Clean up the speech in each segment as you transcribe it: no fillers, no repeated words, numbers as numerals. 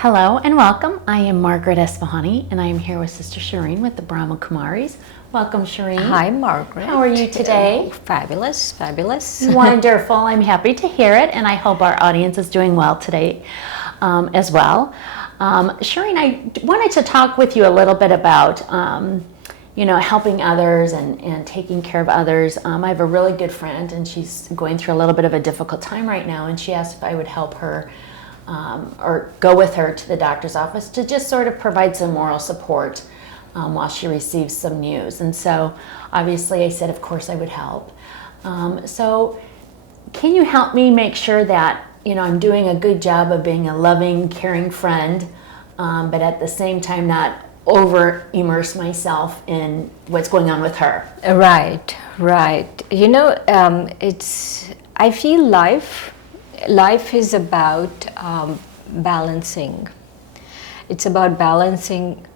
Hello and welcome. I am Margaret Esfahani and I am here with Sister Shireen with the Brahma Kumaris. Welcome, Shireen. Hi, Margaret. How are you today? Fabulous, fabulous. Wonderful. I'm happy to hear it, and I hope our audience is doing well today as well. Shireen, I wanted to talk with you a little bit about helping others and taking care of others. I have a really good friend, and she's going through a little bit of a difficult time right now, and she asked if I would help her or go with her to the doctor's office to just sort of provide some moral support while she receives some news. And so obviously I said, of course I would help. So can you help me make sure that, I'm doing a good job of being a loving, caring friend, but at the same time not over immerse myself in what's going on with her? Right. I feel life is about balancing. It's about balancing.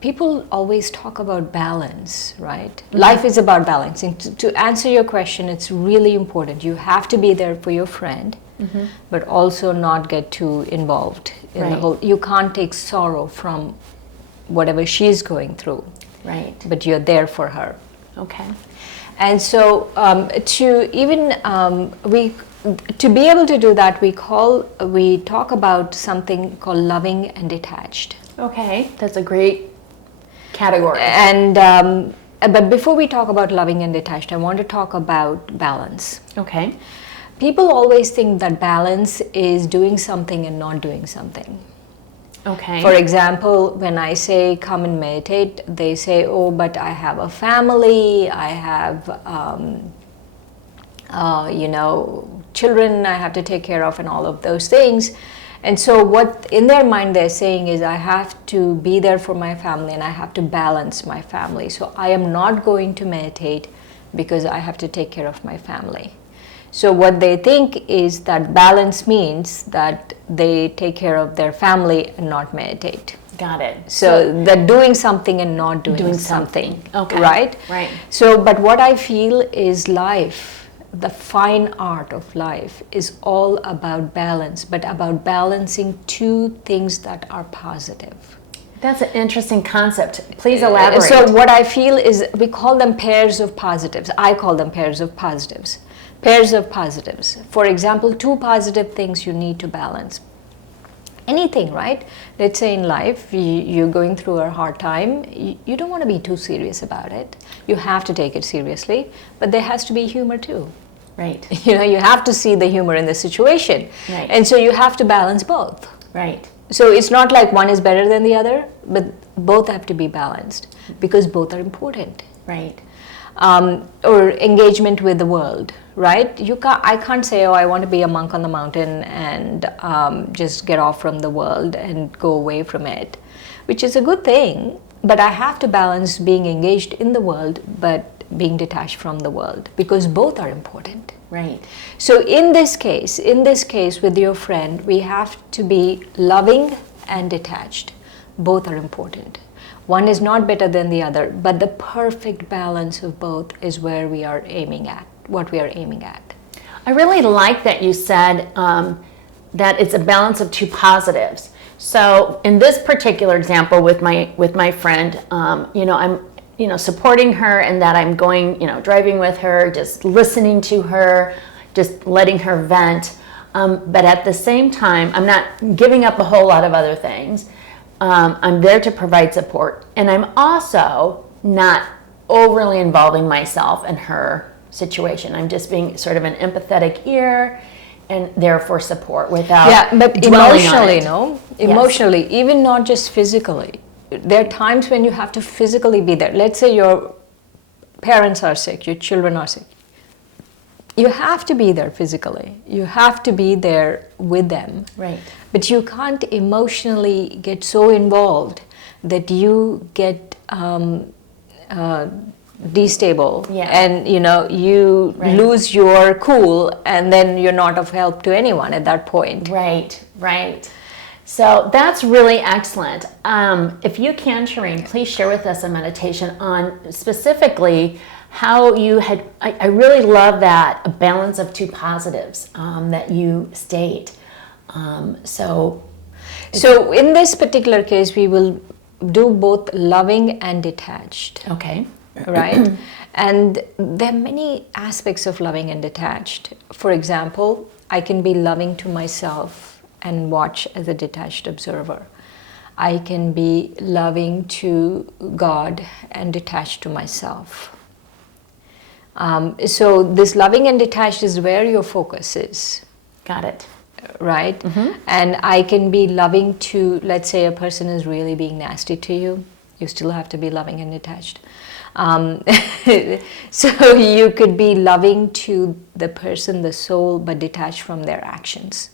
People always talk about balance, right? Mm-hmm. Life is about balancing. To answer your question, it's really important. You have to be there for your friend, mm-hmm. but also not get too involved in the whole. You can't take sorrow from whatever she's going through, right? But you're there for her. Okay. And so to be able to do that, we talk about something called loving and detached. Okay, that's a great category. And but before we talk about loving and detached, I want to talk about balance. Okay. People always think that balance is doing something and not doing something. Okay. For example, when I say come and meditate, they say, oh, but I have a family, I have children I have to take care of and all of those things. And so what in their mind they're saying is I have to be there for my family and I have to balance my family. So I am not going to meditate because I have to take care of my family. So what they think is that balance means that they take care of their family and not meditate. Got it. So they're doing something and not doing something. Okay. Right? Right. So, but what I feel is life, the fine art of life is all about balance, but about balancing two things that are positive. That's an interesting concept. Please elaborate. So what I feel is we call them pairs of positives. I call them pairs of positives. Pairs of positives. For example, two positive things you need to balance. Anything, right? Let's say in life, you're going through a hard time. You don't want to be too serious about it. You have to take it seriously, but there has to be humor too. Right. You have to see the humor in the situation. Right. And so you have to balance both. Right. So it's not like one is better than the other, but both have to be balanced because both are important. Right. Or engagement with the world, right? I can't say, oh, I want to be a monk on the mountain and just get off from the world and go away from it, which is a good thing, but I have to balance being engaged in the world, but being detached from the world, because both are important. Right. So in this case with your friend, we have to be loving and detached. Both are important. One is not better than the other, but the perfect balance of both is where we are aiming at, what we are aiming at. I really like that you said that it's a balance of two positives. So in this particular example with my friend, I'm supporting her and that I'm going, driving with her, just listening to her, just letting her vent. But at the same time, I'm not giving up a whole lot of other things. I'm there to provide support, and I'm also not overly involving myself in her situation. I'm just being sort of an empathetic ear and there for support without but dwelling emotionally, on it. Emotionally, yes. Even not just physically. There are times when you have to physically be there. Let's say your parents are sick, your children are sick. You have to be there physically. You have to be there with them. Right. But you can't emotionally get so involved that you get destable, and you lose your cool, and then you're not of help to anyone at that point. Right. So that's really excellent. If you can, Shireen, please share with us a meditation on specifically how you had, I really love that, a balance of two positives that you state. So So in this particular case, we will do both loving and detached, okay. right? And there are many aspects of loving and detached. For example, I can be loving to myself and watch as a detached observer. I can be loving to God and detached to myself. So this loving and detached is where your focus is, Got it. right? And I can be loving to, let's say a person is really being nasty to you, you still have to be loving and detached. So you could be loving to the person, the soul, but detached from their actions.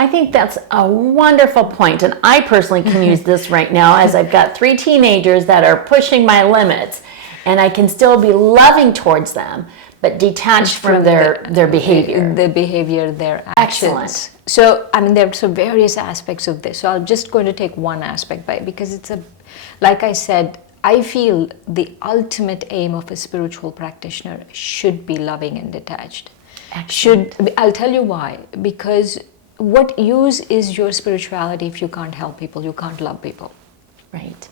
I think that's a wonderful point, and I personally can use this right now as I've got 3 teenagers that are pushing my limits, and I can still be loving towards them, but detached from their behavior. The behavior, their actions. Excellent. So, I mean, there are so various aspects of this. So I'm just going to take one aspect because it's like I said, I feel the ultimate aim of a spiritual practitioner should be loving and detached. I'll tell you why. Because what use is your spirituality if you can't help people, you can't love people? Right.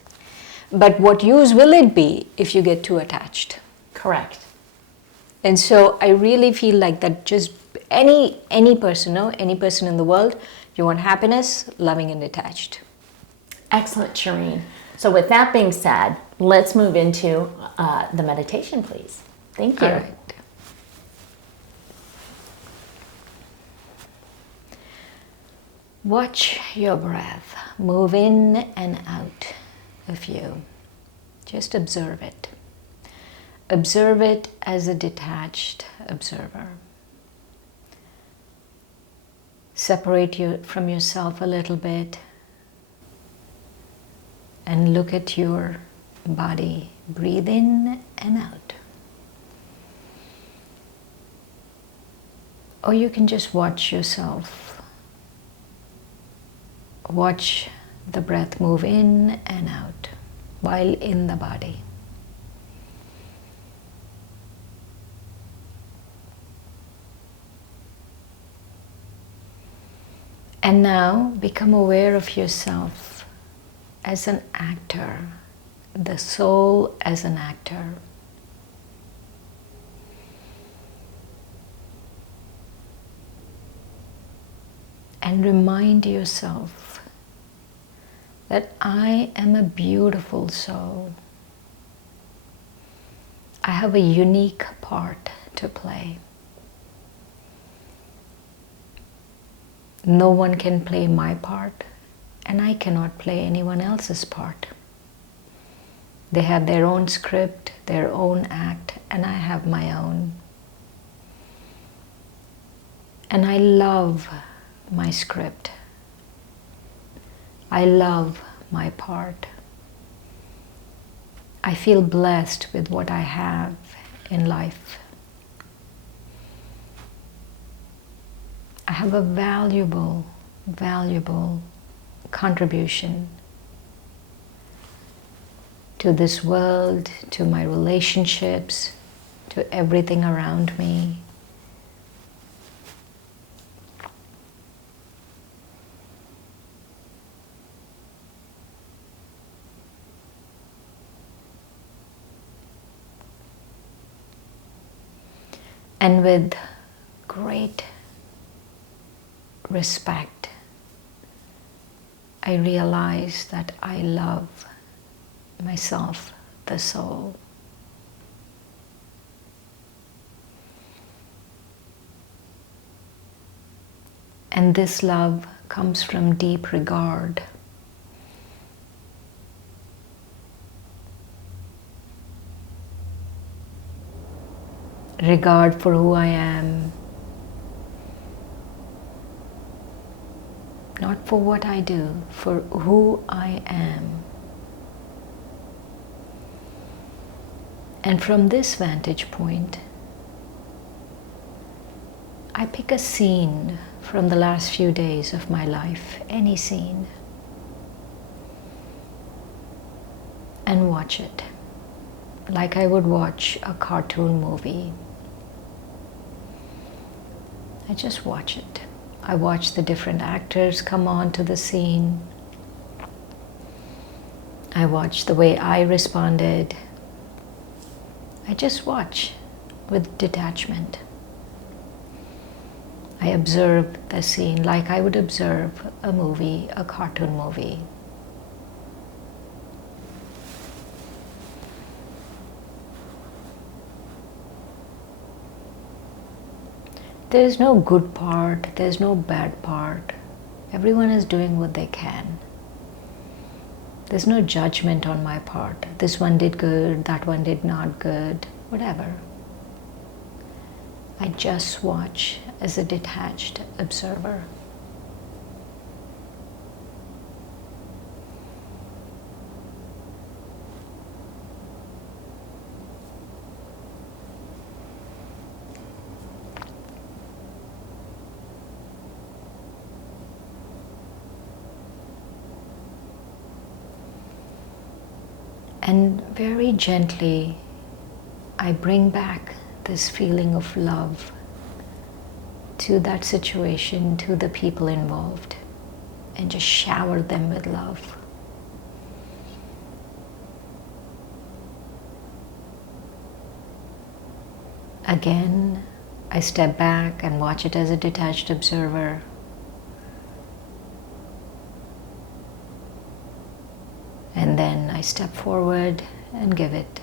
But what use will it be if you get too attached? Correct. And so I really feel like that just any person, any person in the world, you want happiness, loving and detached. Excellent, Shireen. So with that being said, let's move into the meditation, please. Thank you. All right. Watch your breath move in and out of you. Just observe it. Observe it as a detached observer. Separate you from yourself a little bit and look at your body. Breathe in and out. Or you can just watch yourself. Watch the breath move in and out while in the body. And now become aware of yourself as an actor, the soul as an actor. And remind yourself that I am a beautiful soul. I have a unique part to play. No one can play my part, and I cannot play anyone else's part. They have their own script, their own act, and I have my own. And I love my script. I love my part. I feel blessed with what I have in life. I have a valuable, valuable contribution to this world, to my relationships, to everything around me. And with great respect, I realize that I love myself, the soul. And this love comes from deep regard. Regard for who I am, not for what I do, for who I am. And from this vantage point, I pick a scene from the last few days of my life, any scene, and watch it like I would watch a cartoon movie. I just watch it. I watch the different actors come onto the scene. I watch the way I responded. I just watch with detachment. I observe the scene like I would observe a movie, a cartoon movie. There's no good part, there's no bad part. Everyone is doing what they can. There's no judgment on my part. This one did good, that one did not good, whatever. I just watch as a detached observer. And very gently, I bring back this feeling of love to that situation, to the people involved, and just shower them with love. Again, I step back and watch it as a detached observer. And then I step forward and give it,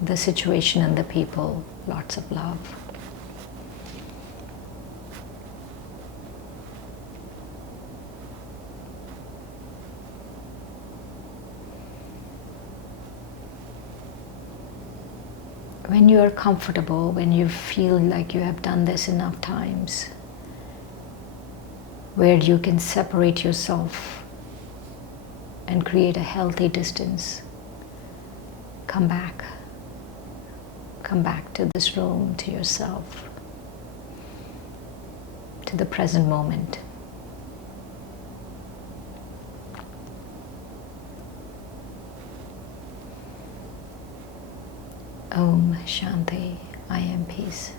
the situation and the people, lots of love. When you are comfortable, when you feel like you have done this enough times, where you can separate yourself and create a healthy distance, come back. Come back to this room, to yourself, to the present moment. Om Shanti, I am peace.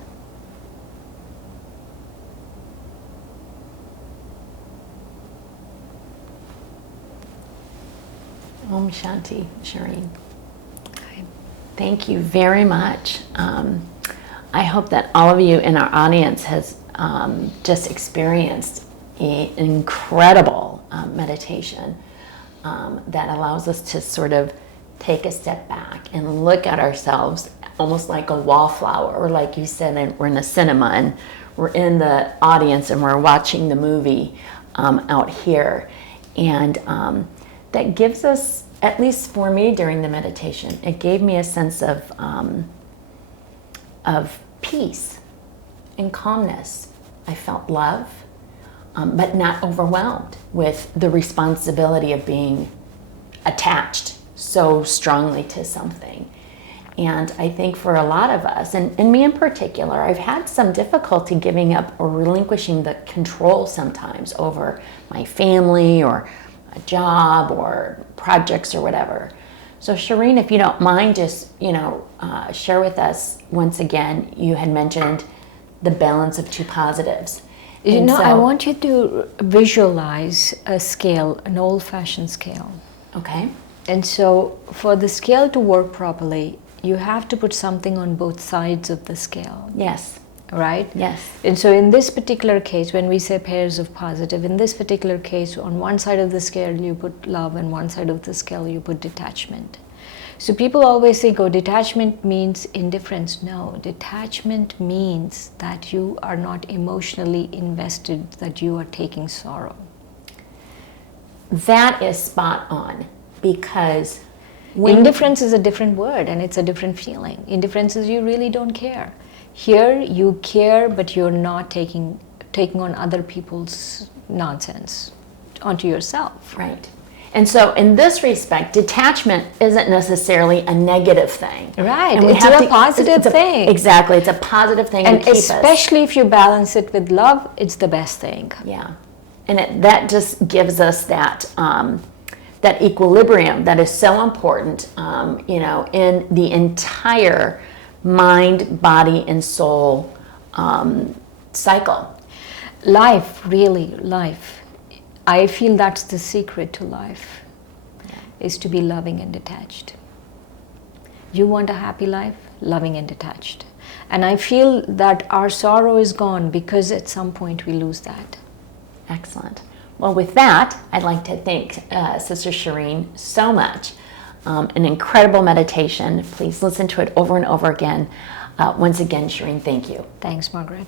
Om Shanti, Shireen. Thank you very much. I hope that all of you in our audience has just experienced an incredible meditation that allows us to sort of take a step back and look at ourselves almost like a wallflower, or like you said, we're in a cinema and we're in the audience and we're watching the movie out here. And that gives us, at least for me during the meditation, it gave me a sense of peace and calmness. I felt love, but not overwhelmed with the responsibility of being attached so strongly to something. And I think for a lot of us, and me in particular, I've had some difficulty giving up or relinquishing the control sometimes over my family or a job or projects or whatever. So Shireen, if you don't mind, just share with us once again. You had mentioned the balance of two positives. I want you to visualize a scale, an old-fashioned scale. Okay. And so for the scale to work properly, you have to put something on both sides of the scale. Yes. Right? Yes. And so in this particular case, when we say pairs of positive, in this particular case, on one side of the scale you put love, and one side of the scale you put detachment. So people always think, oh, detachment means indifference. No, detachment means that you are not emotionally invested, that you are taking sorrow. That is spot on, because indifference is a different word and it's a different feeling. Indifference is you really don't care. Here you care, but you're not taking on other people's nonsense onto yourself. Right. And so in this respect, detachment isn't necessarily a negative thing. Right. It's a positive thing. Exactly. It's a positive thing and to keep us. Especially if you balance it with love, it's the best thing. Yeah. And that just gives us that that equilibrium that is so important, in the entire mind, body, and soul cycle. Life, really, life. I feel that's the secret to life, is to be loving and detached. You want a happy life? Loving and detached. And I feel that our sorrow is gone because at some point we lose that. Excellent. Well, with that, I'd like to thank Sister Shireen so much. An incredible meditation. Please listen to it over and over again. Once again, Shireen, thank you. Thanks, Margaret.